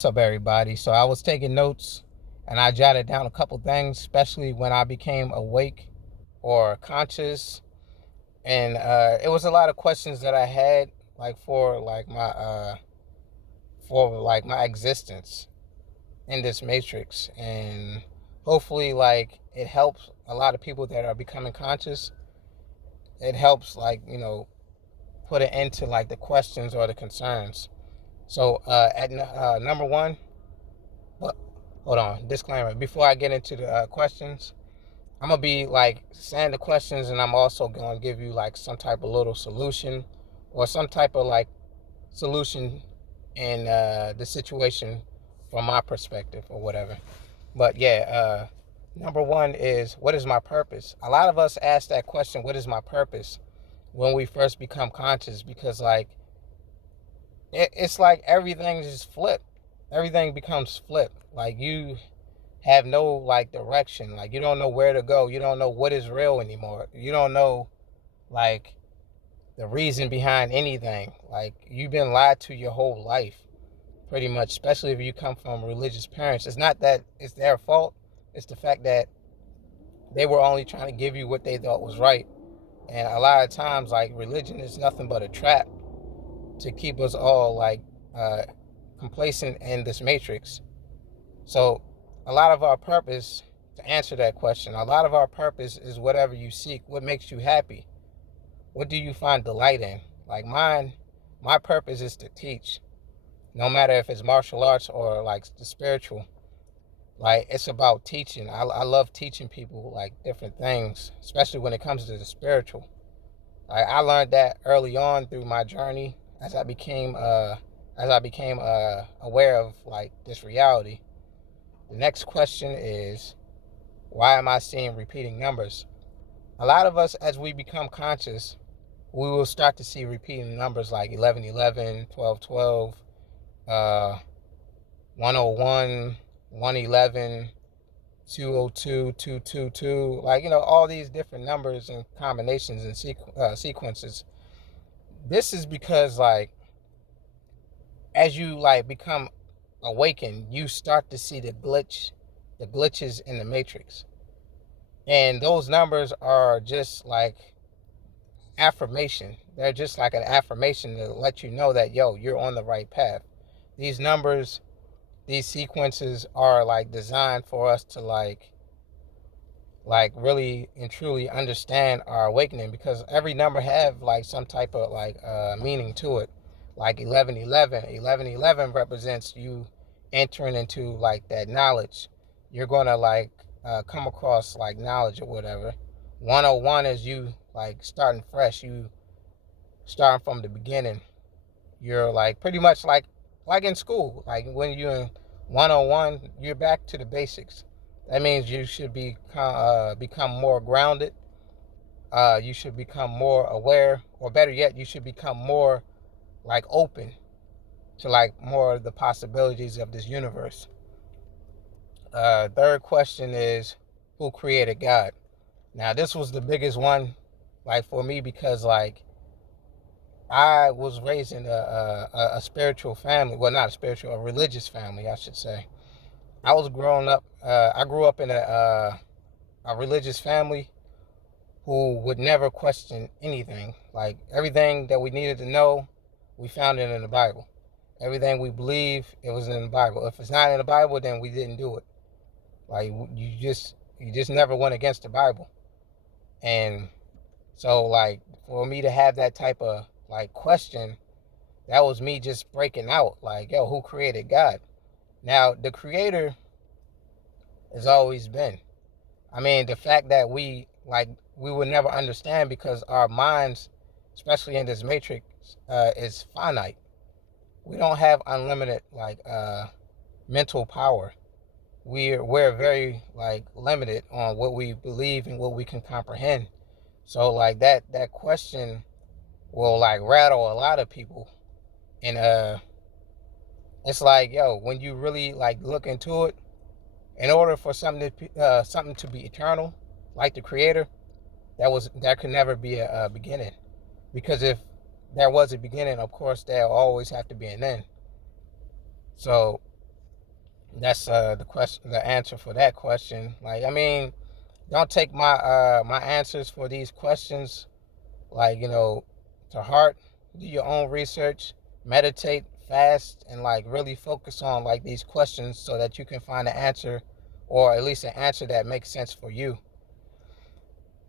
What's up, everybody? So I was taking notes and I jotted down a couple things, especially when I became awake or conscious. And it was a lot of questions that I had, like for my existence in this matrix. And hopefully, like, it helps a lot of people that are becoming conscious. It helps, like, put it into like the questions or the concerns. So at number one. But hold on, disclaimer. Before I get into the questions, I'm gonna be like saying the questions, and I'm also gonna give you like some type of little solution, or some type of like solution in the situation from my perspective or whatever. But yeah, number one is, what is my purpose? A lot of us ask that question, what is my purpose, when we first become conscious, because like it's like everything just flipped. Everything becomes flipped. Like you have no like direction. Like you don't know where to go. You don't know what is real anymore. You don't know like the reason behind anything. Like you've been lied to your whole life, pretty much, especially if you come from religious parents. It's not that it's their fault. It's the fact that they were only trying to give you what they thought was right. And a lot of times, like, religion is nothing but a trap to keep us all like uh, complacent in this matrix. So, a lot of our purpose, to answer that question, a lot of our purpose is whatever you seek. What makes you happy? What do you find delight in? Like mine, my purpose is to teach, no matter if it's martial arts or like the spiritual. Like it's about teaching. I love teaching people like different things, especially when it comes to the spiritual. Like I learned that early on through my journey as I became aware of like this reality. The next question is, why am I seeing repeating numbers? A lot of us, as we become conscious, we will start to see repeating numbers like 1111, 1212, 101, 111, 202, 222. Like, all these different numbers and combinations and sequences. This is because, like, as you, like, become awakened, you start to see the glitches in the matrix. And those numbers are just like affirmation. They're just like an affirmation to let you know that, yo, you're on the right path. These numbers, these sequences are like designed for us to like really and truly understand our awakening, because every number have like some type of like meaning to it. Like 1111 represents you entering into like that knowledge. You're gonna like come across like knowledge or whatever. 101 is you like starting fresh, you starting from the beginning. You're like pretty much like in school, like when you're in 101, you're back to the basics. That means you should become more grounded. You should become more aware, or better yet, you should become more like open to like more of the possibilities of this universe. Third question is, who created God? Now this was the biggest one, like for me, because like I was raised in a spiritual family. Well, not a spiritual, a religious family, I should say. I grew up in a religious family who would never question anything. Like everything that we needed to know, we found it in the Bible. Everything we believe, it was in the Bible. If it's not in the Bible, then we didn't do it. Like you just never went against the Bible. And so like for me to have that type of like question, that was me just breaking out. Like, yo, who created God? Now the creator has always been. I mean, the fact that we would never understand, because our minds, especially in this matrix, is finite. We don't have unlimited like mental power. We're very like limited on what we believe and what we can comprehend. So like that question will like rattle a lot of people. And it's like, yo, when you really like look into it, in order for something to be eternal, like the creator, that could never be a beginning. Because if there was a beginning, of course there'll always have to be an end. So That's the question, the answer for that question. Like, I mean, don't take my my answers for these questions like, to heart. Do your own research, meditate, fast, and like really focus on like these questions so that you can find an answer, or at least an answer that makes sense for you.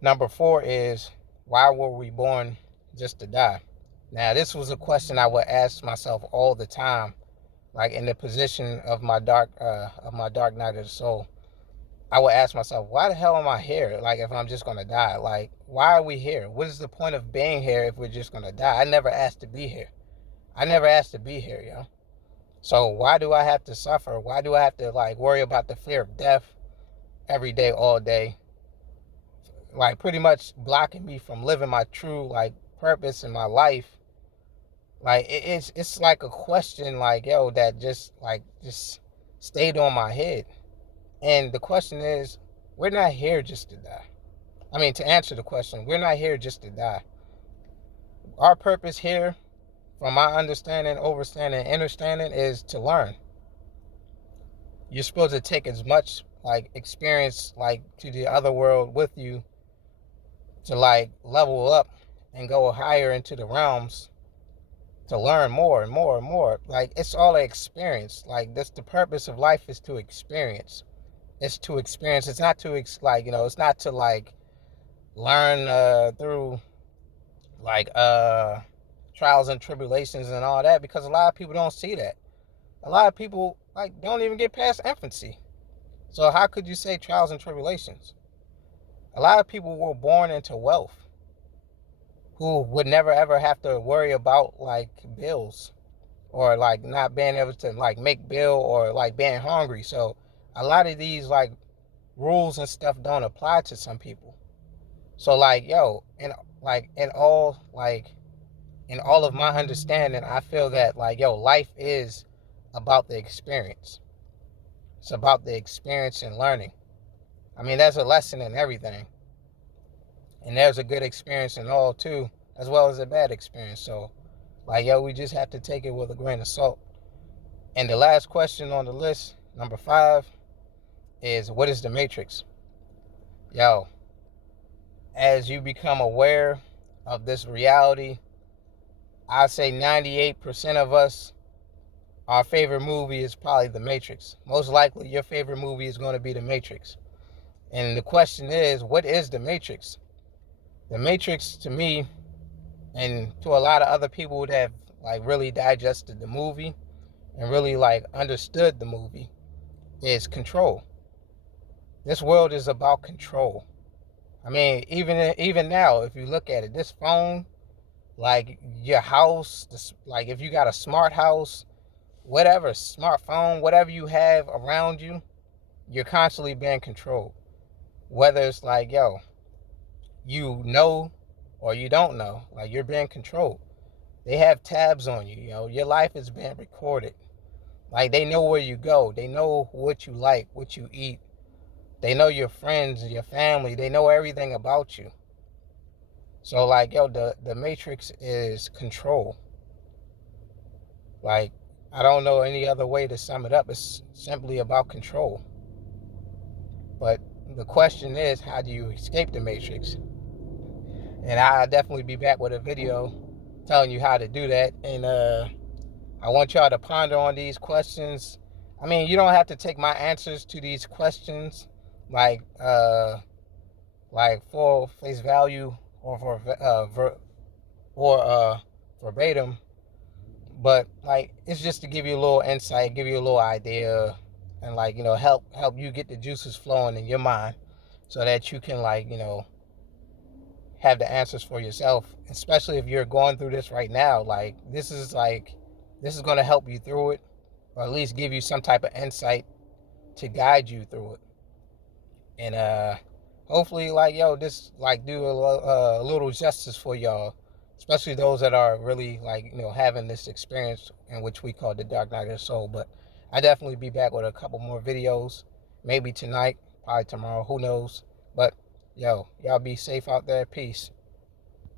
Number 4 is, why were we born just to die? Now, this was a question I would ask myself all the time, like in the position of my dark night of the soul. I would ask myself, why the hell am I here? Like, if I'm just gonna die, like, why are we here? What is the point of being here if we're just gonna die? I never asked to be here. I never asked to be here, yo. So why do I have to suffer? Why do I have to like worry about the fear of death every day, all day? Like, pretty much blocking me from living my true like purpose in my life. Like, it's like a question, like, yo, that just stayed on my head. And the question is, we're not here just to die. I mean, to answer the question, we're not here just to die. Our purpose here, from my understanding, overstanding, and understanding, is to learn. You're supposed to take as much like experience like to the other world with you to like level up and go higher into the realms to learn more and more and more. Like, it's all an experience. Like, that's the purpose of life, is to experience. It's to experience. It's not to it's not to like learn through like trials and tribulations and all that, because a lot of people don't see that. A lot of people like don't even get past infancy. So how could you say trials and tribulations? A lot of people were born into wealth who would never ever have to worry about like bills, or like not being able to like make bill, or like being hungry. So a lot of these like rules and stuff don't apply to some people. So like, yo, and like in all of my understanding, I feel that like, yo, life is about the experience. It's about the experience and learning. I mean, there's a lesson in everything. And there's a good experience in all too, as well as a bad experience. So like, yo, we just have to take it with a grain of salt. And the last question on the list, number 5, is, what is the matrix? Yo, as you become aware of this reality, I'd say 98% of us, our favorite movie is probably The Matrix. Most likely your favorite movie is going to be The Matrix. And the question is, what is The Matrix? The Matrix, to me, and to a lot of other people that have like really digested the movie and really like understood the movie, is control. This world is about control. I mean, even now, if you look at it, this phone, like your house, like if you got a smart house, whatever, smartphone, whatever you have around you, you're constantly being controlled. Whether it's like, yo, you know or you don't know, like you're being controlled. They have tabs on you, your life is being recorded. Like, they know where you go, they know what you like, what you eat, they know your friends, your family, they know everything about you. So like, yo, the Matrix is control. Like, I don't know any other way to sum it up. It's simply about control. But the question is, how do you escape the Matrix? And I'll definitely be back with a video telling you how to do that. And I want y'all to ponder on these questions. I mean, you don't have to take my answers to these questions like for face value, or for verbatim, but like, it's just to give you a little insight, give you a little idea, and like, help you get the juices flowing in your mind, so that you can like, have the answers for yourself, especially if you're going through this right now. Like, this is going to help you through it, or at least give you some type of insight to guide you through it. And hopefully, like, yo, this like do a little justice for y'all, especially those that are really like, having this experience in which we call the dark night of the soul. But I definitely be back with a couple more videos, maybe tonight, probably tomorrow, who knows. But yo, y'all be safe out there. Peace.